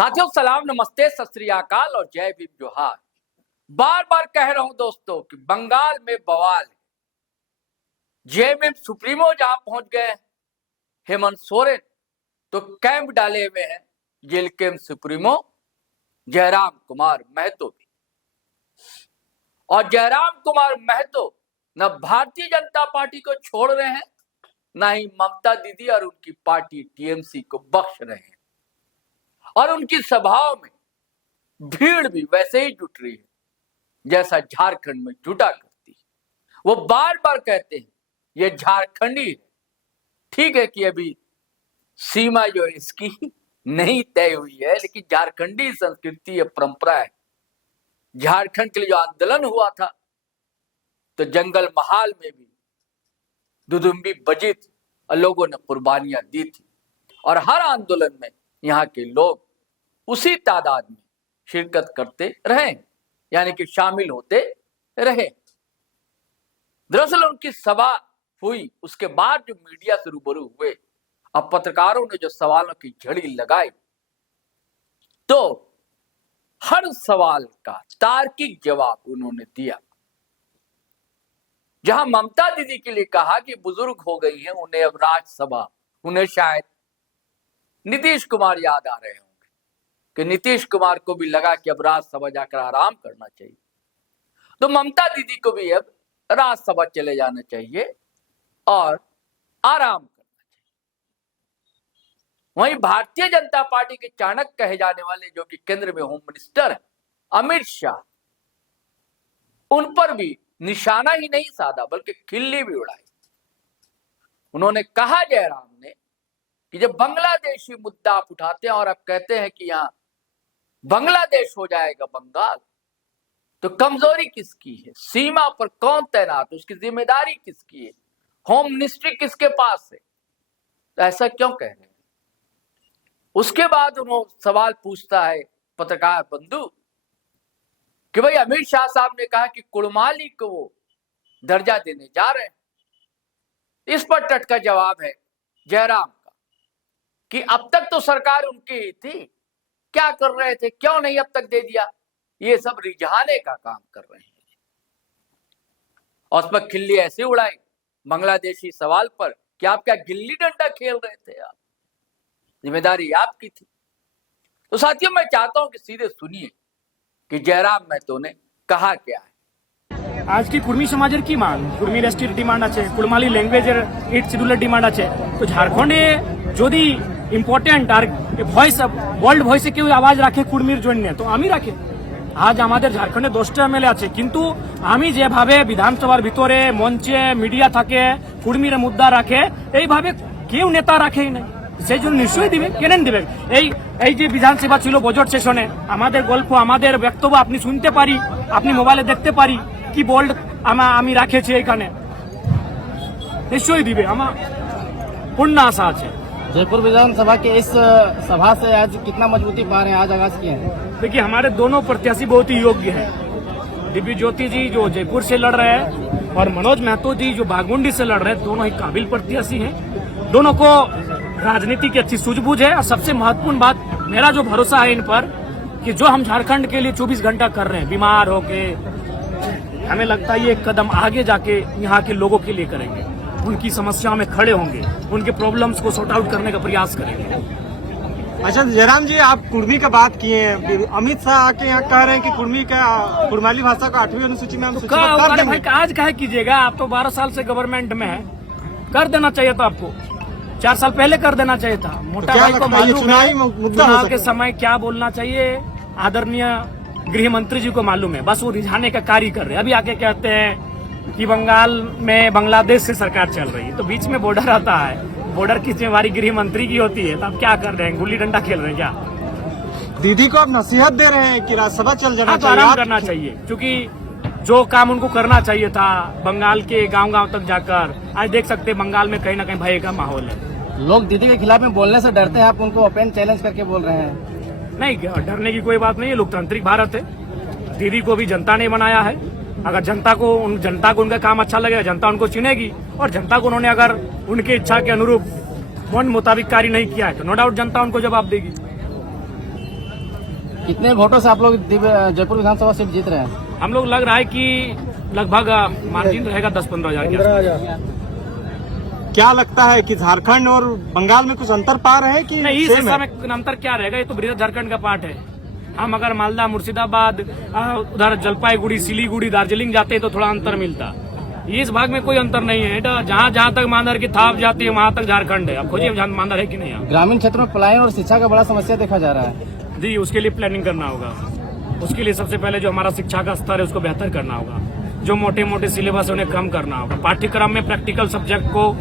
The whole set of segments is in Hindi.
साथियों सलाम, नमस्ते, सत श्री अकाल और जय भीम जोहार। बार बार कह रहा हूं दोस्तों कि बंगाल में बवाल है। जेएमएम सुप्रीमो जहां पहुंच गए हेमंत सोरेन, तो कैंप डाले हुए हैं जेलकेम सुप्रीमो जयराम कुमार महतो भी। और जयराम कुमार महतो न भारतीय जनता पार्टी को छोड़ रहे हैं, न ही ममता दीदी और उनकी पार्टी टीएमसी को बख्श रहे हैं। और उनकी सभाओं में भीड़ भी वैसे ही जुट रही है जैसा झारखंड में जुटा करती है। वो बार बार कहते हैं ये झारखंडी है। ठीक है कि अभी सीमा जो है इसकी नहीं तय हुई है, लेकिन झारखंडी संस्कृति या परंपरा है। झारखंड के लिए जो आंदोलन हुआ था तो जंगल महाल में भी दुदुम्बी बजी थी और लोगों ने कुर्बानियां दी थी। और हर आंदोलन में यहाँ के लोग उसी तादाद में शिरकत करते रहे, यानी कि शामिल होते रहे। दरअसल उनकी सभा हुई, उसके बाद जो मीडिया से रूबरू हुए, अब पत्रकारों ने जो सवालों की झड़ी लगाई, तो हर सवाल का तार्किक जवाब उन्होंने दिया। जहां ममता दीदी के लिए कहा कि बुजुर्ग हो गई हैं, उन्हें अब राज्यसभा, उन्हें शायद नीतीश कुमार याद आ रहे होंगे कि नीतीश कुमार को भी लगा कि अब राज्यसभा जाकर आराम करना चाहिए, तो ममता दीदी को भी अब राज्यसभा चले जाना चाहिए और आराम करना चाहिए। वहीं भारतीय जनता पार्टी के चाणक्य कहे जाने वाले, जो कि केंद्र में होम मिनिस्टर है, अमित शाह, उन पर भी निशाना ही नहीं साधा बल्कि खिल्ली भी उड़ाई। उन्होंने कहा जयराम ने कि जब बांग्लादेशी मुद्दा आप उठाते हैं और आप कहते हैं कि यहां बांग्लादेश हो जाएगा बंगाल, तो कमजोरी किसकी है? सीमा पर कौन तैनात है? उसकी जिम्मेदारी किसकी है? होम मिनिस्ट्री किसके पास है? तो ऐसा क्यों कह रहे हैं? उसके बाद उन्होंने सवाल पूछता है पत्रकार बंधु कि भाई अमित शाह साहब ने कहा कि कुड़माली को वो दर्जा देने जा रहे हैं। इस पर टटका जवाब है जयराम का कि अब तक तो सरकार उनकी ही थी, क्या कर रहे थे, क्यों नहीं अब तक दे दिया? ये सब रिझाने का काम कर रहे हैं। और उस पर खिल्ली ऐसे उड़ाई बांग्लादेशी सवाल पर कि आप क्या गिल्ली डंडा खेल रहे थे? आप, जिम्मेदारी आपकी थी। तो साथियों, मैं चाहता हूं कि सीधे सुनिए कि जयराम महतो ने कहा क्या है। आज की कुर्मी समाजेर की मान, कुर्मी राष्ट्रीय डिमांड आछे, कुड़माली लैंग्वेजर 8 शिड्यूलेर डिमांड आछे। तो झारखंडे যদি ইম্পর্টেন্ট আর ভয়েস ওয়ার্ল্ড ভয়েসে কেউ আওয়াজ রাখে কুর্মির জন্য, তো আমি রাখি। আজ আমাদের ঝাড়খণ্ডে 10টা এমএলএ আছে, কিন্তু আমি যেভাবে বিধানসভার ভিতরে মঞ্চে মিডিয়া থাকে কুর্মির মুদ্দা রাখে, এইভাবে কেউ নেতা রাখেই নাই। সেই জন্য নিশ্চয়ই দিবে, কেন দিবে? এই যে বিধানসভা ছিল বজট সেশনে, আমাদের গল্প, আমাদের বক্তব্য আপনি শুনতে পারি, আপনি মোবাইলে দেখতে পারি কি বোল্ড আমি রাখেছি এখানে। নিশ্চয়ই দিবে, আমার পূর্ণ আশা আছে। जयपुर विधानसभा के इस सभा से आज कितना मजबूती पा रहे हैं? आज आगाज किए हैं। देखिए, हमारे दोनों प्रत्याशी बहुत ही योग्य हैं। दिव्य ज्योति जी जो जयपुर से लड़ रहे हैं और मनोज महतो जी जो बागमुंडी से लड़ रहे हैं, दोनों ही काबिल प्रत्याशी हैं। दोनों को राजनीति की अच्छी सूझबूझ है। और सबसे महत्वपूर्ण बात, मेरा जो भरोसा है इन पर कि जो हम झारखंड के लिए 24 घंटा कर रहे हैं, बीमार होके, हमें लगता है ये एक कदम आगे जाके यहाँ के लोगों के लिए करेंगे, उनकी समस्याओं में खड़े होंगे, उनके प्रॉब्लम्स को सॉर्ट आउट करने का प्रयास करेंगे। अच्छा जयराम जी, आप कुर्मी का बात किए हैं, अमित शाह आके यहाँ कह रहे हैं कि कुर्माली भाषा को 8वीं अनुसूची में हम सूचीबद्ध कर देंगे। भाई आज काहे कीजिएगा? आप तो 12 साल से गवर्नमेंट में है, कर देना चाहिए था आपको, 4 साल पहले कर देना चाहिए था। मोटा भाई को मालूम है चुनाव के समय क्या बोलना चाहिए, आदरणीय गृह मंत्री जी को मालूम है। बस वो रिझाने का कार्य कर रहे हैं। अभी आके कहते हैं कि बंगाल में बांग्लादेश से सरकार चल रही है, तो बीच में बॉर्डर आता है, बॉर्डर की जिम्मेवारी गृह मंत्री की होती है, तो आप क्या कर रहे हैं? गुल्ली डंडा खेल रहे हैं क्या? दीदी को आप नसीहत दे रहे हैं कि राज्यसभा चल जाना चाहिए? आराम करना चाहिए, क्योंकि जो काम उनको करना चाहिए था बंगाल के गांव-गांव तक जाकर, आज देख सकते हैं बंगाल में कहीं ना कहीं भय का माहौल है। लोग दीदी के खिलाफ में बोलने से डरते हैं, आप उनको ओपन चैलेंज करके बोल रहे हैं। नहीं, डरने की कोई बात नहीं है। लोकतांत्रिक भारत है, दीदी को भी जनता ने बनाया है। अगर जनता को उनका काम अच्छा लगेगा, जनता उनको चुनेगी। और जनता को उन्होंने अगर उनकी इच्छा के अनुरूप मन मुताबिक कार्य नहीं किया है, तो नो डाउट जनता उनको जवाब देगी। कितने वोटों से आप लोग जयपुर विधानसभा सीट जीत रहे हैं? हम लोग लग रहा है कि लगभग मार्जिन रहेगा 10-15 हजार के आसपास। क्या लगता है कि झारखंड और बंगाल में कुछ अंतर पा रहे हैं कि नहीं, इस सेम हिस्सा है? में अंतर क्या रहेगा, ये तो बृहद झारखंड का पार्ट है। हम अगर मालदा, मुर्शिदाबाद, उधर जलपाईगुड़ी, सिलीगुड़ी, दार्जिलिंग जाते तो थोड़ा अंतर मिलता। ये इस भाग में कोई अंतर नहीं है। जहाँ जहाँ तक मांदर की थाप जाती है वहाँ तक झारखंड है। अब खोजिए मांदर है कि नहीं है। ग्रामीण क्षेत्रों में पलायन और शिक्षा का बड़ा समस्या देखा जा रहा है। जी, उसके लिए प्लानिंग करना होगा। उसके लिए सबसे पहले जो हमारा शिक्षा का स्तर है उसको बेहतर करना होगा। जो मोटे मोटे सिलेबस है उन्हें कम करना होगा। पाठ्यक्रम में प्रैक्टिकल सब्जेक्ट को,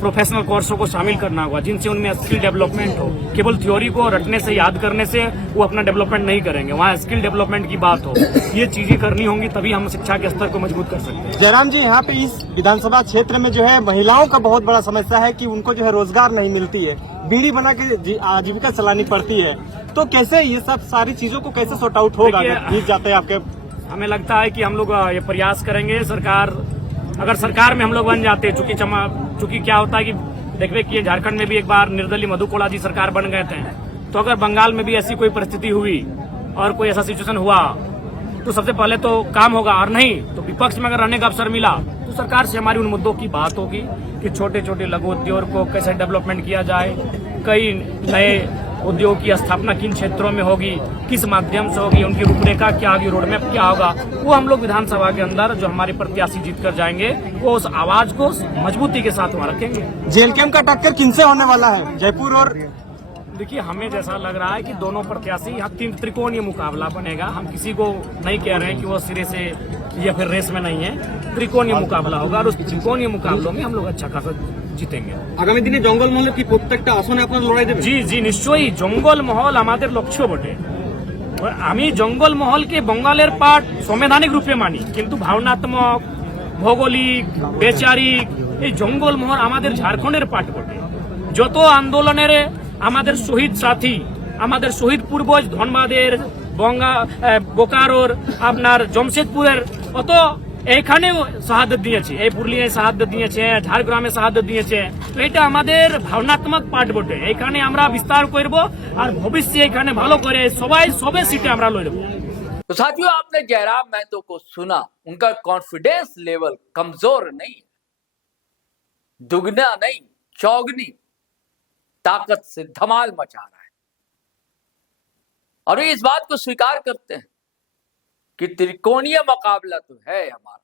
प्रोफेशनल कोर्सों को शामिल करना होगा, जिनसे उनमें स्किल डेवलपमेंट हो। केवल थ्योरी को रटने से, याद करने से वो अपना डेवलपमेंट नहीं करेंगे। वहाँ स्किल डेवलपमेंट की बात हो, ये चीजें करनी होंगी, तभी हम शिक्षा के स्तर को मजबूत कर सकते हैं। जयराम जी, यहाँ पे इस विधानसभा क्षेत्र में जो है महिलाओं का बहुत बड़ा समस्या है कि उनको जो है रोजगार नहीं मिलती है, बीड़ी बना के आजीविका चलानी पड़ती है। तो कैसे ये सब सारी चीजों को कैसे सॉर्ट आउट होगा अगर जीत जाते हैं आपके? हमें लगता है कि हम लोग ये प्रयास करेंगे। अगर सरकार में हम लोग बन जाते हैं, चूंकि क्या होता है कि देखिए कि झारखंड में भी एक बार निर्दलीय मधु कोड़ा जी सरकार बन गए थे। तो अगर बंगाल में भी ऐसी कोई परिस्थिति हुई और कोई ऐसा सिचुएशन हुआ तो सबसे पहले तो काम होगा, और नहीं तो विपक्ष में अगर रहने का अवसर मिला तो सरकार से हमारी उन मुद्दों की बात होगी कि छोटे छोटे लघु उद्योग को कैसे डेवलपमेंट किया जाए, कई नए उद्योग की स्थापना किन क्षेत्रों में होगी, किस माध्यम से होगी, उनकी रूपरेखा क्या होगी, रोडमैप क्या होगा, वो हम लोग विधानसभा के अंदर जो हमारे प्रत्याशी जीत कर जाएंगे वो उस आवाज को मजबूती के साथ वहाँ रखेंगे। जेएलकेएम का टक्कर किनसे होने वाला है, जयपुर और? देखिए, हमें जैसा लग रहा है कि दोनों प्रत्याशी, यहाँ त्रिकोणीय मुकाबला बनेगा। हम किसी को नहीं कह रहे हैं कि वो सिरे से या फिर रेस में नहीं है। त्रिकोणीय मुकाबला होगा और उस त्रिकोणीय मुकाबलों में हम लोग अच्छा खासा জিতেंगे। আগামী দিনে জঙ্গল মহলে কি প্রত্যেকটা আসনে আপনারা লড়াই দেবেন? জি জি, নিশ্চয়ই। জঙ্গল মহল আমাদের লক্ষ্য বটে। আমি জঙ্গল মহলকে বঙ্গালের পার্ট সাংবিধানিক রূপে মানি, কিন্তু ভাবনাত্মক, ভৌগোলিক, বেচারিক এই জঙ্গল মহল আমাদের ঝাড়খণ্ডের পার্ট বটে। যত আন্দোলনের আমাদের শহীদ সাথী, আমাদের শহীদ পূর্বজ ধনবাদের, বোকারোর, আপনার জমশেদপুরের অত এইখানেও শাহাদত দিয়েছে, এই পুরুলিয়ায় শাহাদত দিয়েছে, ঝাড়গ্রামে শাহাদত দিয়েছে। তো এটা আমাদের ভাবনাত্মক পার্ট বটে। এইখানে আমরা বিস্তার করব আর ভবিষ্যতে এখানে ভালো করে সবে সিটে আমরা লড়ব। तो साथियों, आपने जयराम महतो को सुना। उनका कॉन्फिडेंस लेवल कमजोर नहीं, दुगना नहीं, चौगनी ताकत से धमाल मचा रहा है। और वे इस बात को स्वीकार करते हैं कि त्रिकोणीय मुकाबला तो है हमारा।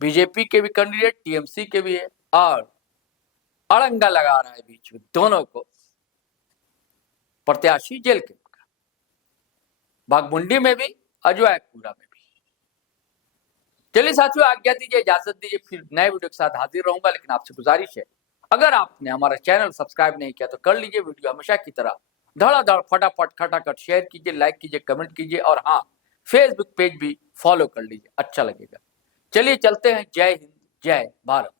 बीजेपी के भी कैंडिडेट, टीएमसी के भी है, और अड़ंगा लगा रहा है बीच में दोनों को प्रत्याशी जेएलकेएम का, बाघमुंडी में भी, अजवायपुरा में भी। चलिए साथियों, आज्ञा दीजिए, इजाजत दीजिए, फिर नए वीडियो के साथ हाजिर रहूंगा। लेकिन आपसे गुजारिश है, अगर आपने हमारा चैनल सब्सक्राइब नहीं किया तो कर लीजिए। वीडियो हमेशा की तरह धड़ाधड़ फटाफट खटाखट शेयर कीजिए, लाइक कीजिए, कमेंट कीजिए, और हाँ, फेसबुक पेज भी फॉलो कर लीजिए, अच्छा लगेगा। चलिए चलते हैं। जय हिंद, जय भारत।